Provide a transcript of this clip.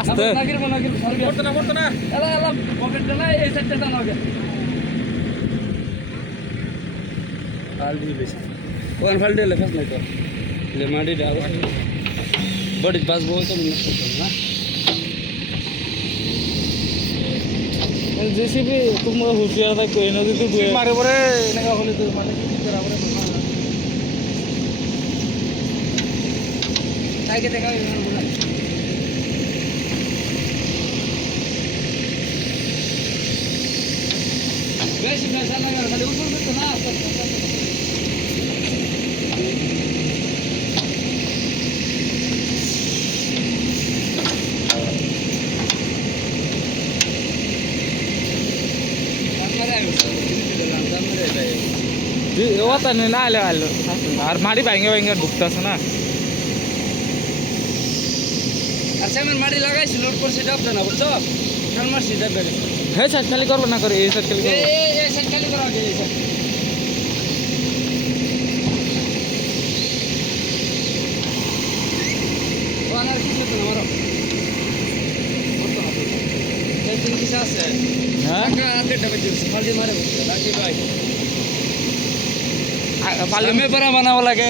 আস্তে নাগির করতে না এলা এলা পকেট না এই সাইডটা টানো আগে ফালদি বেশি কোন ফালদি হলে ফেস নাই তো le মাটি দাও বডি বাস বই তো মনে করতে না জেসিবি তোমরা হুঁশিয়ার থাকো এই নদীতে মারে পরে এনেকা হলে তো মানে কি করা পরে তাইকে দেখা বলা বেশি বেশি লাগা খালি উপর তো না ওটা না আলে আলো আর মাটি ভাঙে ভাঙে ঢুকতেছে না আচ্ছা আমার মাটি লাগাইছি লোড করছি ডাব না বুঝছো কাল মারছি ডাব গেছে হ্যাঁ সাইড খালি করবো না করে এই সাইড খালি করবো এই সাইড খালি করা আছে এই সাইড ওনার কিছু তো মারো এই তিন কিছু আছে হ্যাঁ টাকা আতে ডাবে দিছি ফালদি মারে রাখি ভাই পালে আমি বড় বানাবো লাগে